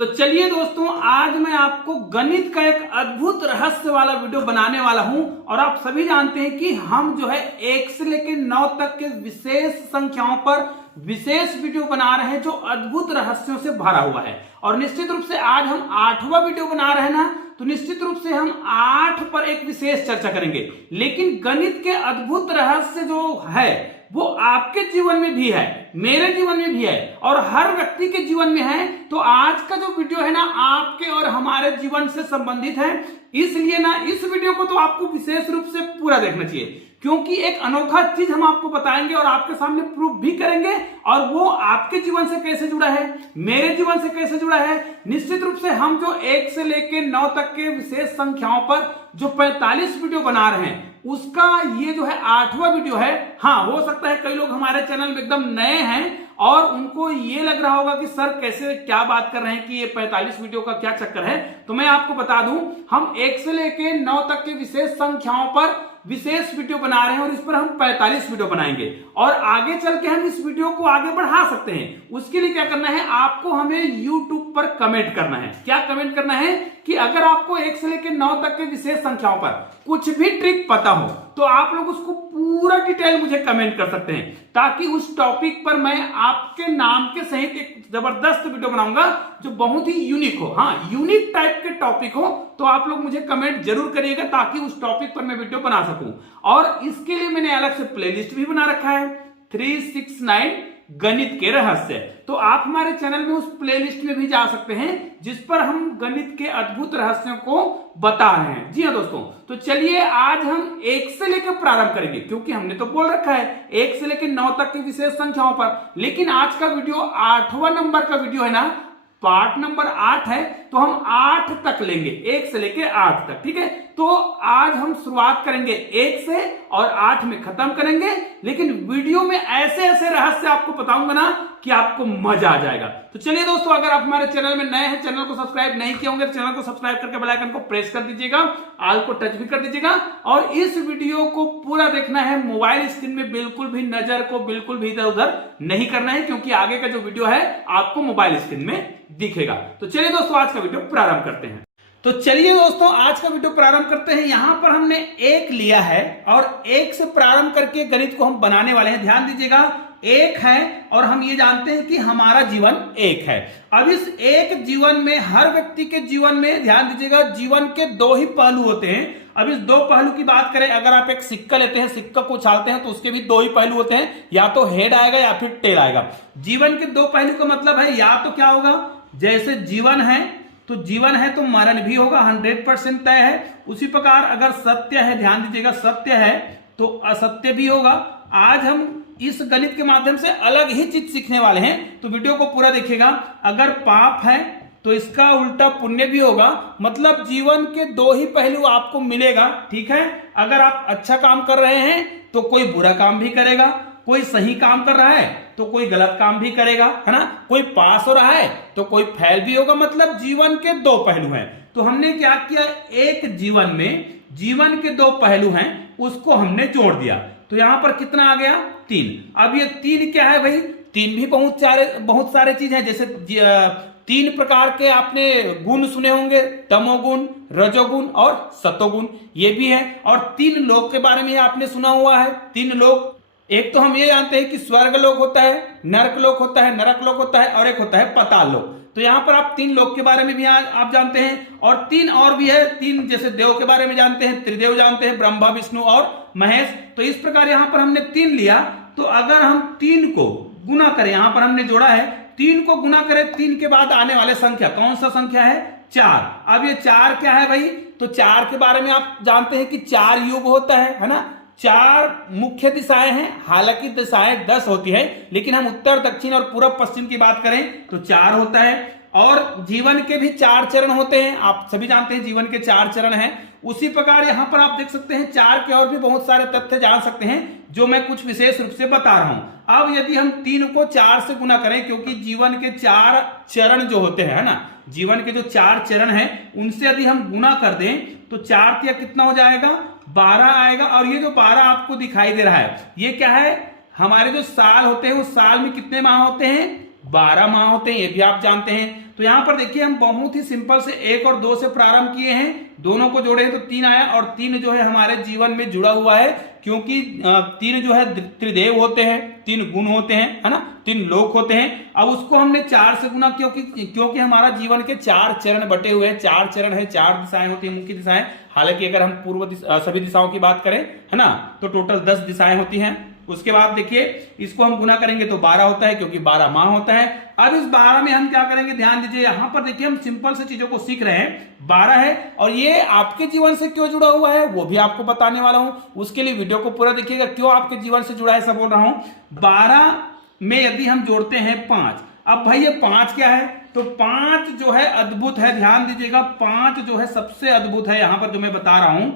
तो चलिए दोस्तों, आज मैं आपको गणित का एक अद्भुत रहस्य वाला वीडियो बनाने वाला हूं। और आप सभी जानते हैं कि हम जो है 1 से लेकर 9 तक के विशेष संख्याओं पर विशेष वीडियो बना रहे हैं जो अद्भुत रहस्यों से भरा हुआ है। और निश्चित रूप से आज हम 8वां वीडियो बना रहे हैं ना, तो निश्चित रूप से हम 8 पर एक विशेष चर्चा करेंगे। लेकिन गणित के अद्भुत रहस्य जो है वो आपके जीवन में भी है, मेरे जीवन में भी है और हर व्यक्ति के जीवन में है। तो आज का जो वीडियो है ना, आपके और हमारे जीवन से संबंधित है। इसलिए ना इस वीडियो को तो आपको विशेष रूप से पूरा देखना चाहिए, क्योंकि एक अनोखा चीज हम आपको बताएंगे और आपके सामने प्रूफ भी करेंगे। और वो आपके जीवन से कैसे जुड़ा है, मेरे जीवन से कैसे जुड़ा है। निश्चित रूप से हम जो 1 से लेकर 9 तक के विशेष संख्याओं पर जो 45 वीडियो बना रहे हैं, उसका ये जो है 8वां वीडियो है। हाँ, हो सकता है कई लोग हमारे चैनल में एकदम नए हैं और उनको ये लग रहा होगा कि सर कैसे क्या बात कर रहे हैं कि ये 45 वीडियो का क्या चक्कर है। तो मैं आपको बता दूं, हम 1 से लेके 9 तक के विशेष संख्याओं पर विशेष वीडियो बना रहे हैं और इस पर हम 45 वीडियो बनाएंगे। और आगे चल के हम इस वीडियो को आगे बढ़ा सकते हैं। उसके लिए क्या करना है, आपको हमें YouTube पर कमेंट करना है। क्या कमेंट करना है कि अगर आपको 1 से लेकर 9 तक के विशेष संख्याओं पर कुछ भी ट्रिक पता हो तो आप लोग उसको पूरा डिटेल मुझे कमेंट कर सकते हैं, ताकि उस टॉपिक पर मैं आपके नाम के सहित एक जबरदस्त वीडियो बनाऊंगा जो बहुत ही यूनिक हो। हाँ, यूनिक टाइप के टॉपिक हो तो आप लोग मुझे कमेंट जरूर करिएगा, ताकि उस टॉपिक पर मैं वीडियो बना सकूं। और इसके लिए मैंने अलग से प्लेलिस्ट भी बना रखा है, 369 गणित के रहस्य। तो आप हमारे चैनल में उस प्लेलिस्ट में भी जा सकते हैं जिस पर हम गणित के अद्भुत रहस्यों को बता रहे हैं। जी हाँ दोस्तों, तो चलिए आज हम 1 से लेकर प्रारंभ करेंगे, क्योंकि हमने तो बोल रखा है 1 से लेकर 9 तक की विशेष संख्याओं पर। लेकिन आज का वीडियो 8वां नंबर का वीडियो है ना, पार्ट नंबर 8 है, तो हम 8 तक लेंगे, 1 से लेकर 8 तक। ठीक है, तो आज हम शुरुआत करेंगे 1 से और 8 में खत्म करेंगे। लेकिन वीडियो में ऐसे ऐसे रहस्य आपको बताऊंगा ना कि आपको मजा आ जाएगा। तो चलिए दोस्तों, अगर आप हमारे चैनल में नए हैं, चैनल को सब्सक्राइब नहीं किए होंगे तो चैनल को सब्सक्राइब करके बेल आइकन को प्रेस कर दीजिएगा, ऑल को टच भी कर दीजिएगा। और इस वीडियो को पूरा देखना है, मोबाइल स्क्रीन में बिल्कुल भी नजर को बिल्कुल भी इधर उधर नहीं करना है, क्योंकि आगे का जो वीडियो है आपको मोबाइल स्क्रीन में दिखेगा। तो चलिए दोस्तों, आज का वीडियो प्रारंभ करते हैं। तो चलिए दोस्तों, आज का वीडियो प्रारंभ करते हैं। यहां पर हमने 1 लिया है और 1 से प्रारंभ करके गणित को हम बनाने वाले हैं। ध्यान दीजिएगा, 1 है और हम ये जानते हैं कि हमारा जीवन 1 है। अब इस एक जीवन में, हर व्यक्ति के जीवन में, ध्यान दीजिएगा, जीवन के 2 ही पहलू होते हैं। अब इस 2 पहलू की बात करें, अगर आप एक सिक्का लेते हैं, सिक्का को उछालते हैं तो उसके भी 2 ही पहलू होते हैं, या तो हेड आएगा या फिर टेल आएगा। जीवन के 2 पहलू का मतलब है, या तो क्या होगा, जैसे जीवन है तो जीवन है तो मरण भी होगा, 100% तय है। उसी प्रकार अगर सत्य है, ध्यान दीजिएगा, सत्य है तो असत्य भी होगा। आज हम इस गणित के माध्यम से अलग ही चीज सीखने वाले हैं, तो वीडियो को पूरा देखिएगा। अगर पाप है तो इसका उल्टा पुण्य भी होगा। मतलब जीवन के 2 ही पहलू आपको मिलेगा। ठीक है, अगर आप अच्छा काम कर रहे हैं तो कोई बुरा काम भी करेगा, कोई सही काम कर रहा है तो कोई गलत काम भी करेगा, है ना, कोई पास हो रहा है तो कोई फेल भी होगा। मतलब जीवन के 2 पहलू हैं। तो हमने क्या किया, एक जीवन में जीवन के 2 पहलू हैं, उसको हमने जोड़ दिया। तो यहां पर कितना आ गया, 3। अब ये 3 क्या है भाई, 3 भी बहुत सारे चीज है। जैसे 3 प्रकार के आपने गुण सुने होंगे, तमोगुण, रजोगुण और सतोगुण, ये भी है। और 3 लोक के बारे में आपने सुना हुआ है। 3 लोक, एक तो हम ये जानते हैं कि स्वर्ग लोक होता है, नरक लोक होता है, नरक लोक होता है, और एक होता है पाताल लोक। तो यहां पर आप 3 लोक के बारे में भी आप जानते हैं। और 3 और भी है, 3 जैसे देव के बारे में जानते हैं, त्रिदेव जानते हैं, ब्रह्मा, विष्णु और महेश। तो इस प्रकार यहां पर हमने 3 लिया। तो अगर हम 3 को गुना करें, यहां पर हमने जोड़ा है, 3 को गुना करें, 3 के बाद आने वाले संख्या कौन सा संख्या है, 4। अब ये 4 क्या है भाई, तो 4 के बारे में आप जानते हैं कि 4 युग होता है ना। 4 मुख्य दिशाएं हैं, हालांकि दिशाएं 10 होती है, लेकिन हम उत्तर, दक्षिण और पूर्व पश्चिम की बात करें तो 4 होता है। और जीवन के भी 4 चरण होते हैं, आप सभी जानते हैं जीवन के 4 चरण हैं। उसी प्रकार यहां पर आप देख सकते हैं 4 के और भी बहुत सारे तथ्य जान सकते हैं, जो मैं कुछ विशेष रूप से बता रहा हूं। अब यदि हम 3 को 4 से गुना करें, क्योंकि जीवन के 4 चरण जो होते हैं, है ना, जीवन के जो 4 चरण हैं उनसे यदि हम गुना कर दें तो 4 या कितना हो जाएगा, 12 आएगा। और ये जो 12 आपको दिखाई दे रहा है, ये क्या है, हमारे जो साल होते हैं, उस साल में कितने माह होते हैं, 12 माह होते हैं, ये भी आप जानते हैं। तो यहां पर देखिए हम बहुत ही सिंपल से 1 और 2 से प्रारंभ किए हैं, दोनों को जोड़े तो 3 आया, और 3 जो है हमारे जीवन में जुड़ा हुआ है, क्योंकि 3 जो है त्रिदेव होते हैं, 3 गुण होते हैं, है ना, 3 लोक होते हैं। अब उसको हमने 4 से गुना, क्योंकि हमारा जीवन के 4 चरण बटे हुए हैं, 4 चरण है, 4 दिशाएं होती हैं, मुख्य दिशाएं। हालांकि अगर हम सभी दिशाओं की बात करें, है ना, तो टोटल 10 दिशाएं होती हैं। उसके बाद देखिए इसको हम गुना करेंगे तो 12 होता है, क्योंकि 12 माह होता है। अब इस 12 में हम क्या करेंगे, ध्यान दीजिए, यहां पर देखिए हम सिंपल से चीजों को सीख रहे हैं। 12 है और ये आपके जीवन से क्यों जुड़ा हुआ है वो भी आपको बताने वाला हूं। उसके लिए वीडियो को पूरा देखिएगा, क्यों आपके जीवन से जुड़ा है सब बोल रहा हूं। 12 में यदि हम जोड़ते हैं 5, अब भाई ये 5 क्या है, तो 5 जो है अद्भुत है, ध्यान दीजिएगा, 5 जो है सबसे अद्भुत है यहां पर जो मैं बता रहा हूं।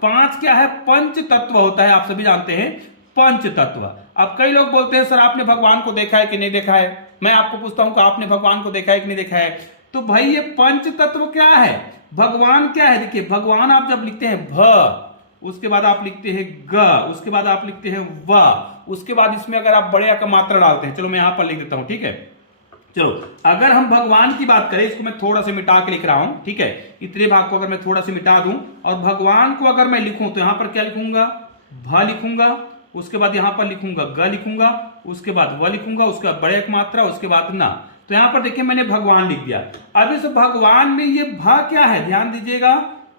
5 क्या है, पंच तत्व होता है, आप सभी जानते हैं पंच तत्व। अब कई लोग बोलते हैं सर आपने भगवान को देखा है कि नहीं देखा है, मैं आपको पूछता हूं कि आपने भगवान को देखा है कि नहीं देखा है। तो भाई ये पंच तत्व क्या है, भगवान क्या है, देखिए भगवान आप जब लिखते हैं भ, उसके बाद आप लिखते हैं ग, उसके बाद आप लिखते हैं व, उसके बाद इसमें अगर आप बड़े का मात्रा डालते हैं, चलो मैं यहां पर लिख देता हूं, ठीक है। चलो अगर हम भगवान की बात करें, इसको मैं थोड़ा सा मिटा के लिख रहा हूं, ठीक है, इतने भाग को अगर मैं थोड़ा सा मिटा दूं और भगवान को अगर मैं लिखूं तो यहां पर क्या लिखूंगा, भ लिखूंगा, उसके बाद यहां पर लिखूंगा ग लिखूंगा, उसके बाद व लिखूंगा, उसके बाद बड़े एक मात्रा, उसके बाद ना। तो यहां पर देखिए मैंने भगवान लिख दिया। अब इस भगवान में ये भ क्या है, ध्यान दीजिएगा,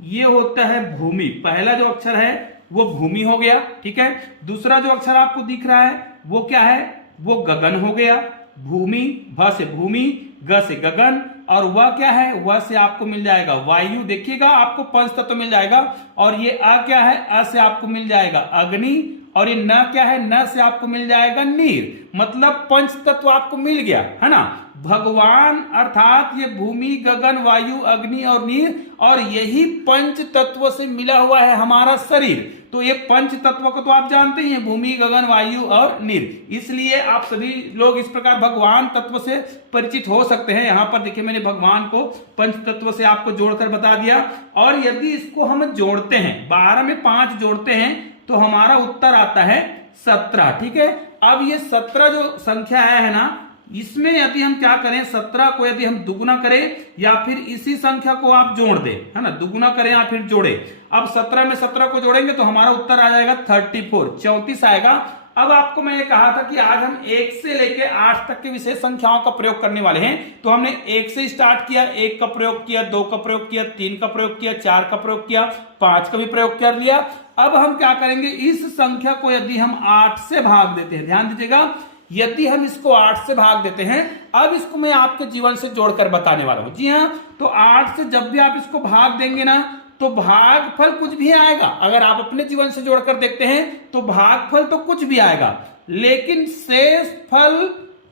ये होता है भूमि। पहला जो अक्षर है वो भूमि हो गया, ठीक है। दूसरा जो अक्षर आपको दिख रहा है वो क्या है, वो गगन हो गया। भूमि, भ से भूमि, ग से गगन, और वह क्या है, वह से आपको मिल जाएगा वायु, देखिएगा आपको पंच तत्व मिल जाएगा। और ये अ क्या है, अ से आपको मिल जाएगा अग्नि, और ये न क्या है, न से आपको मिल जाएगा नीर। मतलब पंच तत्व आपको मिल गया, है ना। भगवान अर्थात ये भूमि, गगन, वायु, अग्नि और नीर, और यही पंच तत्व से मिला हुआ है हमारा शरीर। तो ये पंच तत्व को तो आप जानते ही हैं, भूमि, गगन, वायु और नीर। इसलिए आप सभी लोग इस प्रकार भगवान तत्व से परिचित हो सकते हैं। यहां पर देखिए मैंने भगवान को पंच तत्व से आपको जोड़कर बता दिया। और यदि इसको हम जोड़ते हैं, 12 में 5 जोड़ते हैं तो हमारा उत्तर आता है 17, ठीक है। अब ये 17 जो संख्या है ना, इसमें यदि हम क्या करें, 17 को यदि हम दुगुना करें या फिर इसी संख्या को आप जोड़ दें, है ना, दुगुना करें या फिर जोड़े। अब 17 में 17 को जोड़ेंगे तो हमारा उत्तर आ जाएगा 34, 34 आएगा। अब आपको मैंने कहा था कि आज हम 1 से लेकर 8 तक के विशेष संख्याओं का प्रयोग करने वाले हैं। तो हमने 1 से स्टार्ट किया, 1 का प्रयोग किया, 2 का प्रयोग किया, 3 का प्रयोग किया, 4 का प्रयोग किया, 5 का भी प्रयोग कर लिया। अब हम क्या करेंगे, इस संख्या को यदि हम 8 से भाग देते हैं, ध्यान दीजिएगा, यदि हम इसको 8 से भाग देते हैं, अब इसको मैं आपके जीवन से जोड़कर बताने वाला हूं। जी हां, तो 8 से जब भी आप इसको भाग देंगे ना, तो भागफल कुछ भी आएगा। अगर आप अपने जीवन से जोड़कर देखते हैं तो भागफल तो कुछ भी आएगा, लेकिन शेष फल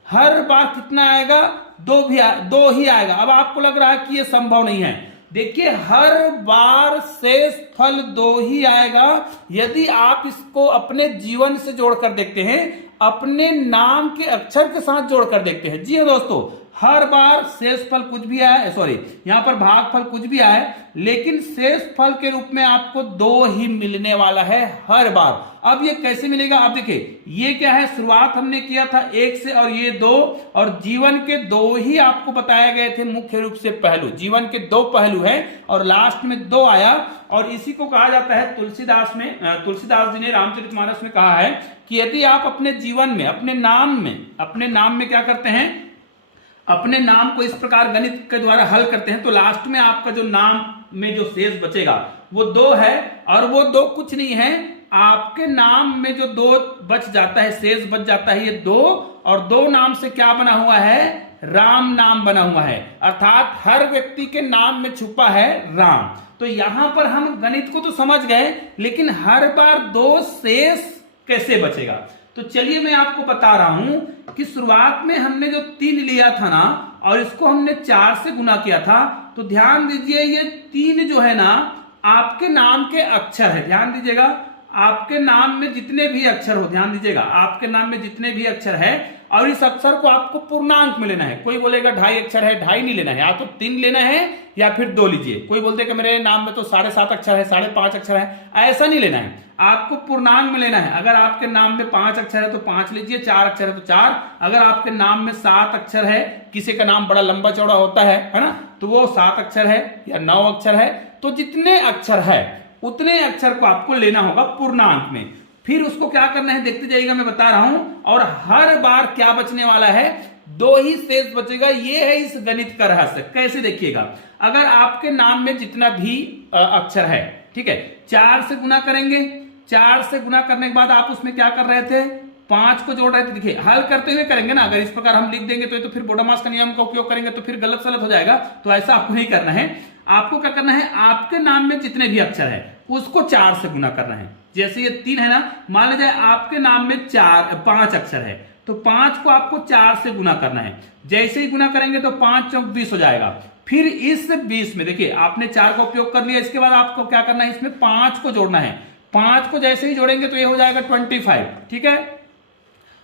हर बार कितना आएगा, 2 ही आएगा। अब आपको लग रहा है कि यह संभव नहीं है, देखिए हर बार शेष फल 2 ही आएगा यदि आप इसको अपने जीवन से जोड़कर देखते हैं, अपने नाम के अक्षर के साथ जोड़कर देखते हैं। जी हाँ दोस्तों, हर बार शेष फल कुछ भी आए, सॉरी यहां पर भागफल कुछ भी आए, लेकिन शेष फल के रूप में आपको 2 ही मिलने वाला है हर बार। अब ये कैसे मिलेगा, आप देखिए ये क्या है, शुरुआत हमने किया था 1 से और ये 2, और जीवन के 2 ही आपको बताए गए थे मुख्य रूप से पहलू। जीवन के 2 पहलू हैं और लास्ट में 2 आया, और इसी को कहा जाता है तुलसीदास जी ने रामचरितमानस में कहा है कि यदि आप अपने जीवन में अपने नाम में क्या करते हैं, अपने नाम को इस प्रकार गणित के द्वारा हल करते हैं, तो लास्ट में आपका जो नाम में जो शेष बचेगा वो 2 है, और वो 2 कुछ नहीं है, आपके नाम में जो 2 बच जाता है, शेष बच जाता है, ये 2, और 2 नाम से क्या बना हुआ है, राम नाम बना हुआ है। अर्थात हर व्यक्ति के नाम में छुपा है राम। तो यहां पर हम गणित को तो समझ गए, लेकिन हर बार 2 शेष कैसे बचेगा। तो चलिए मैं आपको बता रहा हूं कि शुरुआत में हमने जो 3 लिया था ना, और इसको हमने 4 से गुना किया था, तो ध्यान दीजिए ये 3 जो है ना आपके नाम के अक्षर है। ध्यान दीजिएगा, आपके नाम में जितने भी अक्षर हो, ध्यान दीजिएगा, आपके नाम में जितने भी अक्षर है और इस अक्षर को आपको पूर्णांक में लेना है। कोई बोलेगा 2.5 अक्षर है, 2.5 नहीं लेना है, या तो 3 लेना है या फिर 2 लीजिए। कोई बोलते कि मेरे नाम में तो 7.5 अक्षर है, 5.5 अक्षर है, ऐसा नहीं लेना है, आपको पूर्णांक में लेना है। अगर आपके नाम में 5 अक्षर है तो 5 लीजिए, 4 अक्षर है तो 4। अगर आपके नाम में 7 अक्षर है, किसी का नाम बड़ा लंबा चौड़ा होता है ना, तो वो 7 अक्षर है या 9 अक्षर है, तो जितने अक्षर है उतने अक्षर को आपको लेना होगा पूर्णांक में। फिर उसको क्या करना है देखते जाइएगा, मैं बता रहा हूं। और हर बार क्या बचने वाला है, 2 ही शेष बचेगा। ये है इस गणित का रहस्य। कैसे देखिएगा, अगर आपके नाम में जितना भी अक्षर है, ठीक है, 4 से गुना करेंगे। 4 से गुना करने के बाद आप उसमें क्या कर रहे थे, 5 को जोड़ रहे थे। देखिए हल करते हुए करेंगे ना, अगर इस प्रकार हम लिख देंगे तो फिर बोडामास का नियम का उपयोग करेंगे तो फिर गलत सलत हो जाएगा। तो ऐसा आपको नहीं करना है। आपको क्या करना है, आपके नाम में जितने भी अक्षर है उसको 4 से गुना करना है। जैसे ये 3 है ना, मान लीजिए आपके नाम में 5 अक्षर है तो 5 को आपको 4 से गुना करना है। जैसे ही गुना करेंगे तो 5 चौक 20 हो जाएगा। फिर इस 20 में देखिए आपने 4 का उपयोग कर लिया, इसके बाद आपको क्या करना है, इसमें 5 को जोड़ना है। 5 को जैसे ही जोड़ेंगे तो ये हो जाएगा 25, ठीक है।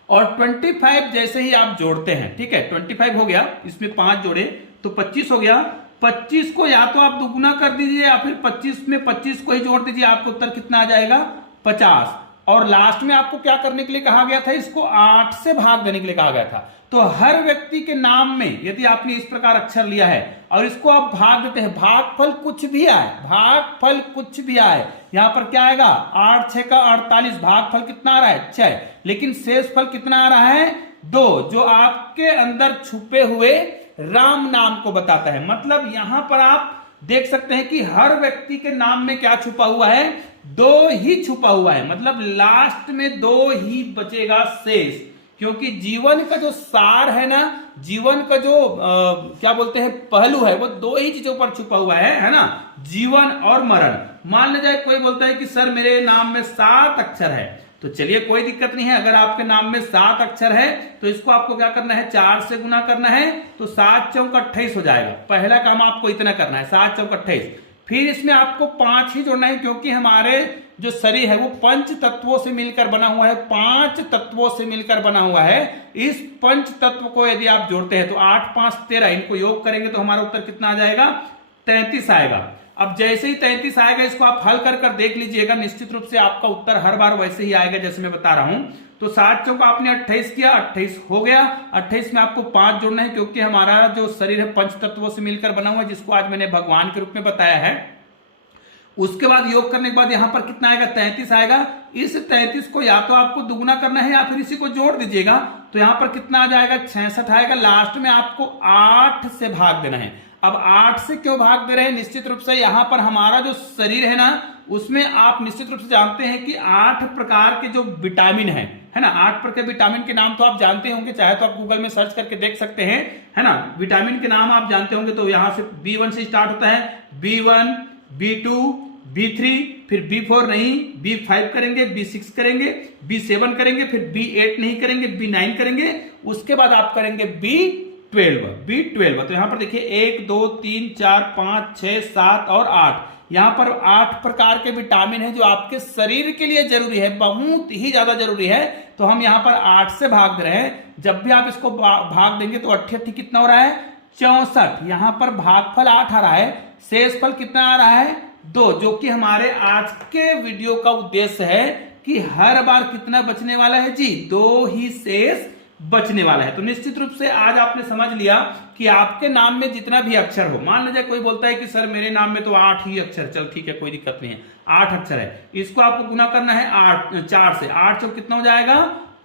और 25 जैसे ही आप जोड़ते हैं, ठीक है, 25 हो गया, इसमें 5 जोड़े तो 25 हो गया। 25 को या तो आप दुगुना कर दीजिए या फिर 25 में 25 को ही जोड़ दीजिए, आपको उत्तर कितना आ जाएगा, 50। और लास्ट में आपको क्या करने के लिए कहा गया था, इसको 8 से भाग देने के लिए कहा गया था। तो हर व्यक्ति के नाम में यदि आपने इस प्रकार अक्षर लिया है और इसको आप भाग देते हैं, भागफल कुछ भी आए, भागफल कुछ भी आए, यहां पर क्या आएगा, 8 6 का 48, भागफल कितना आ रहा है, 6, लेकिन शेषफल कितना आ रहा है, 2, जो आपके अंदर छुपे हुए राम नाम को बताता है। मतलब यहां पर आप देख सकते हैं कि हर व्यक्ति के नाम में क्या छुपा हुआ है, 2 ही छुपा हुआ है। मतलब लास्ट में 2 ही बचेगा शेष, क्योंकि जीवन का जो सार है ना, जीवन का जो क्या बोलते हैं पहलू है, वो 2 ही चीजों पर छुपा हुआ है ना, जीवन और मरण। मान लीजिए कोई बोलता है कि सर मेरे नाम में 7 अक्षर है, तो चलिए कोई दिक्कत नहीं है। अगर आपके नाम में 7 अक्षर है तो इसको आपको क्या करना है, 4 से गुना करना है, तो 7 चौक 28 हो जाएगा। पहला काम आपको इतना करना है, 7 चौक 28। फिर इसमें आपको 5 ही जोड़ना है, क्योंकि हमारे जो शरीर है वो 5 तत्वों से मिलकर बना हुआ है, 5 तत्वों से मिलकर बना हुआ है। इस 5 तत्व को यदि आप जोड़ते हैं तो 8 5 13, इनको योग करेंगे तो हमारा उत्तर कितना आ जाएगा, 33 आएगा। अब जैसे ही 33 आएगा, इसको आप हल कर कर देख लीजिएगा, निश्चित रूप से आपका उत्तर हर बार वैसे ही आएगा जैसे मैं बता रहा हूं। तो 7 चौक आपने 28 किया, 28 हो गया। 28 में आपको 5 जोड़ना है, क्योंकि हमारा जो शरीर है 5 तत्वों से मिलकर बना हुआ है, जिसको आज मैंने भगवान के रूप में बताया है। उसके बाद योग करने के बाद यहां पर कितना आएगा, 33 आएगा। इस 33 को या तो आपको दुगुना करना है या फिर इसी को जोड़ दीजिएगा, तो यहां पर कितना आ जाएगा, 66 आएगा। लास्ट में आपको 8 से भाग देना है। अब 8 से क्यों भाग दे रहे हैं, निश्चित रूप से यहां पर हमारा जो शरीर है ना, उसमें आप निश्चित रूप से जानते हैं कि 8 प्रकार के जो विटामिन है ना, 8 प्रकार के विटामिन के नाम तो आप जानते होंगे, चाहे तो आप गूगल में सर्च करके देख सकते हैं, है ना। विटामिन के नाम आप जानते होंगे, तो यहां से B1 से स्टार्ट होता है, B1 B2 B3, फिर B4 नहीं, B5 करेंगे, B6 करेंगे, B7 करेंगे, फिर B8 नहीं करेंगे, B9 करेंगे, उसके बाद आप करेंगे B12। तो यहां पर देखिए 1 2 3 4 5 6 7 और 8, यहां पर 8 प्रकार के विटामिन है जो आपके शरीर के लिए जरूरी है, बहुत ही ज्यादा जरूरी है। तो हम यहां पर 8 से भाग रहे हैं। जब भी आप इसको भाग देंगे तो 88 कितना हो रहा है, 64। यहां पर भागफल 8 आ रहा है, शेषफल कितना आ रहा है, 2, जो कि हमारे आज के वीडियो का उद्देश्य है कि हर बार कितना बचने वाला है जी, 2 ही शेष बचने वाला है। तो निश्चित रूप से आज आपने समझ लिया कि आपके नाम में जितना भी अक्षर हो, मान लीजिए कोई बोलता है कि सर मेरे नाम में तो 8 ही अक्षर, चल ठीक है कोई दिक्कत नहीं है, 8 अक्षर है, इसको आपको गुना करना है 4 से। 8 चौक कितना हो जाएगा,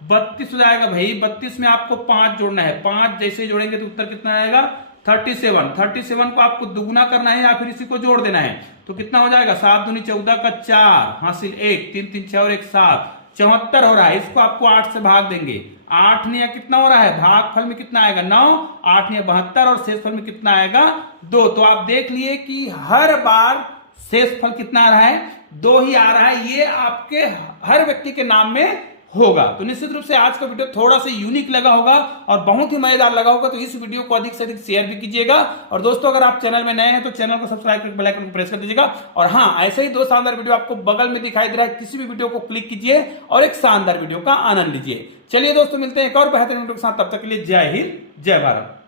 32 हो जाएगा भाई। 32 में आपको 5 जोड़ना है, 5 जैसे जोड़ेंगे तो उत्तर कितना आएगा, 37 को आपको दुगुना करना है या फिर इसी को जोड़ देना है, तो कितना हो जाएगा, 7 दूनी 14 का 4 हासिल 1, 3 3 6 और 1 7, 74 हो रहा है। इसको आपको 8 से भाग देंगे, 8 ने कितना हो रहा है, भागफल में कितना आएगा 9, 8 ने 72 और शेषफल में कितना आएगा 2। तो आप देख लिए कि हर बार शेषफल कितना आ रहा है, 2 ही आ रहा है। ये आपके हर व्यक्ति के नाम में होगा। तो निश्चित रूप से आज का वीडियो थोड़ा सा यूनिक लगा होगा और बहुत ही मजेदार लगा होगा, तो इस वीडियो को अधिक से अधिक शेयर भी कीजिएगा। और दोस्तों अगर आप चैनल में नए हैं तो चैनल को सब्सक्राइब करके बेल आइकन को प्रेस कर दीजिएगा। और हाँ, ऐसे ही दो शानदार वीडियो आपको बगल में दिखाई दे रहा है, किसी भी वीडियो को क्लिक कीजिए और एक शानदार वीडियो का आनंद लीजिए। चलिए दोस्तों, मिलते हैं एक और बेहतरीन वीडियो के साथ, तब तक के लिए जय हिंद, जय भारत।